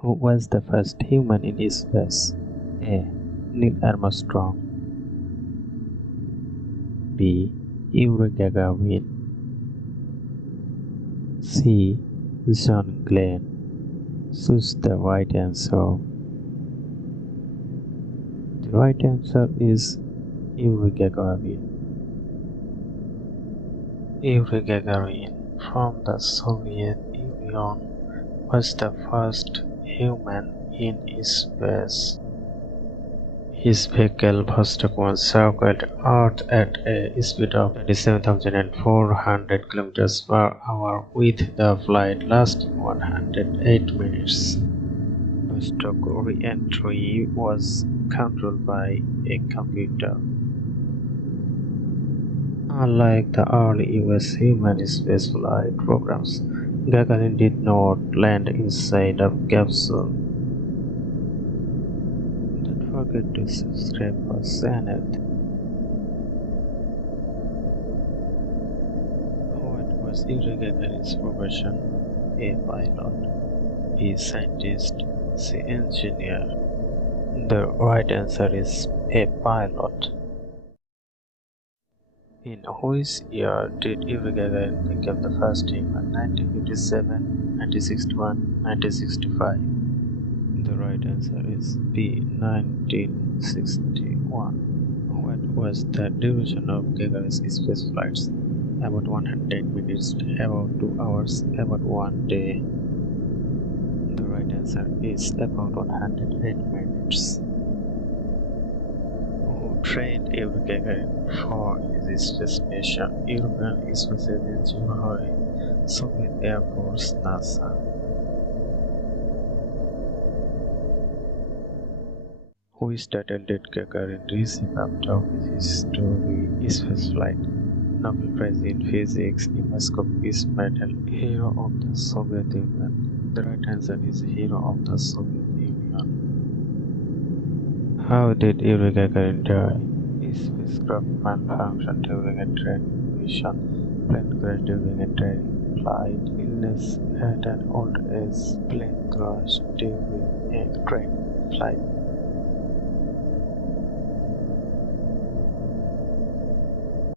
Who was the first human in space? A. Neil Armstrong. B. Yuri Gagarin. C. John Glenn. Choose the right answer. The right answer is Yuri Gagarin. Yuri Gagarin from the Soviet Union was the first human in space. His vehicle Vostok circled Earth at a speed of 27,400 kilometers per hour, with the flight lasting 108 minutes. Vostok reentry was controlled by a computer. Unlike the early US human spaceflight programs, Gagarin did not land inside a capsule. Don't forget to subscribe our channel. What was Yuri Gagarin's profession? A. Pilot. B. Scientist. C. Engineer. The right answer is A. Pilot. In which year did Yuri Gagarin become the first human? 1957, 1961, 1965? The right answer is B. 1961. What was the duration of Gagarin's space flights? About 100 minutes, about 2 hours, about 1 day. The right answer is about 108 minutes. Who trained Yuri Gagarin for his space mission? European Space Agency, Soviet Air Force, NASA. Which title did Gagarin receive after his historic spaceflight? Nobel Prize in Physics, Imoscope Peace Medal, Hero of the Soviet Union. The right answer is Hero of the Soviet Union. How did Yuri Gagarin die? Spacecraft malfunction during a training mission, plane crash during a training flight, illness at an old age, plane crash during a training flight.